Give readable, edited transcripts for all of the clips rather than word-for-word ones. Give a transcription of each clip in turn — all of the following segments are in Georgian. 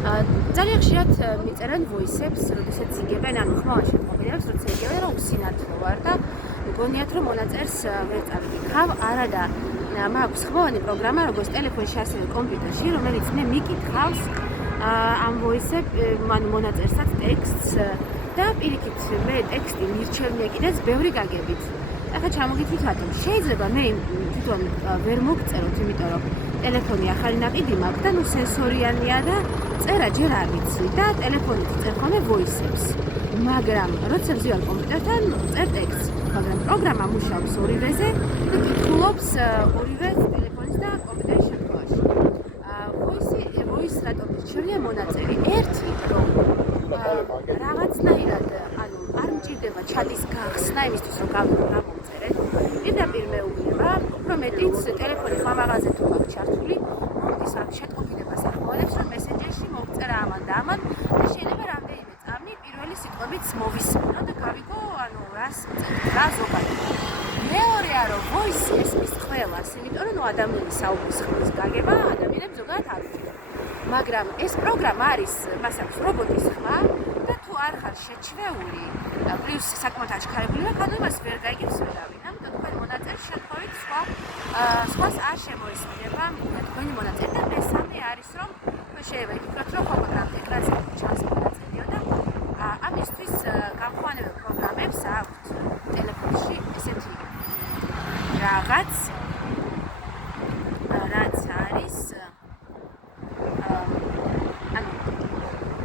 ძალიან ხშირად მიწერენ voice-ებს, როდესაც იგებენ, ანუ ხმოვან შემოქმედებს, როცა იგებენ, რომ სინათლე ვარ და მგონიათ, რომ მონაწერს ვერ წავიკითხავ, არა და მაქვს ხმოვანი პროგრამა, როგორც ტელეფონში, ასევე კომპიუტერში, რომელიც მე მიკითხავს ამ voice-ებს, ანუ მონაწერსაც ტექსტს და პირიქით მე ტექსტი მირჩევნია კიდეც ბევრი გაგებით. ახლა ჩამოგითხრით რატომ? შეიძლება მე თვითონ ვერ მოგწეროთ, იმიტომ რომ ტელეფონი ახალი ნაკიდი მაქვს და სენსორიანია და წერა ჯერ არ ვიცი და ტელეფონით წერ ხოლმე voice-ებს. მაგრამ როცა ვზივარ კომპიუტერთან, წერ ტექსტს, მაგრამ პროგრამა მუშაობს ორივეზე და კითხულობს ორივე ტელეფონის და კომპიუტერის შემთხვევაში. voice რატომ მირჩევნია მონაწერი? ერთი რომ რაღაცნაირად, ანუ არ მჭირდება ჩატის გახსნა იმისთვის, რომ გამომწერეთ. პირდაპირ მეუბნება, უფრო მეტიც ტელეფონი ხმამაღაზე თუ აქვს ჩართული, მომდის ამ შეტყობინებას ახმოვანებს, რომ მესენჯერში მოგწერა ამან და ამან და შეიძლება რამდენიმე წამი პირველი სიტყვებიც მოვისმინო და გავიგო, ანუ რას წერთ, რა ზოგადად. მეორეა, რომ voice ესმის ყველას, იმიტომ რომ ადამიანის საუბრის ხმის გაგება ადამიანებს ზოგადად არ უჭირდება. მაგრამ ეს პროგრამა არის, მას აქვს რობოტის ხმა და თუ არ ხარ შეჩვეული, პლუს საკმაოდ აჩქარებული და კანონი მას ვერ გაიგებს ვერავინ. ამიტომ თქვენი მონაწერი შემთხვევით სხვას არ შემოისმინება თქვენი მონაწერი და მესამე არის, რომ შეიძლება იფიქროთ, რომ ხოლმე ამ ეკრანზე ჩანს მონაწერიო და ამისთვის გამხმოვანებელ პროგრამებს აქვთ ტელეფონში ესეთი რაღაც რაც არის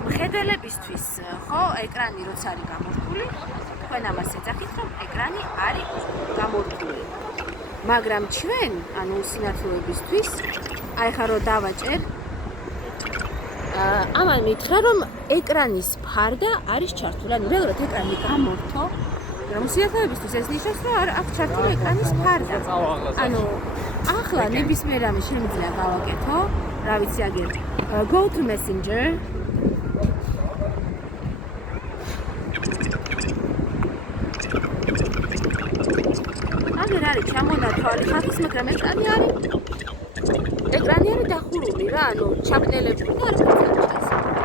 მხედველებისთვის, ხო, ეკრანი როცა არის გამორთული, თქვენ ამას ეძახით, რომ ეკრანი არის გამორთული. მაგრამ ჩვენ, ანუ სინათლეებისთვის, აი ხა რო დავაჭერ, ამან მითხრა, რომ ეკრანის ფარდა არის ჩართული, ანუ რეალურად ეკრანი გამორთო, მაგრამ სინათლეებისთვის ეს ნიშნავს, რომ არ აქვს ჩართული ეკრანის ფარდა. ანუ ახლა ნებისმიერ რამე შემიძლია გავაკეთო, რა ვიცი აგერ, go to messenger არის ჩამონათვალი ხალხის, მაგრამ ეკრანი არის დახურული რა, ანუ ჩაბნელებული და არ არის ჩანს.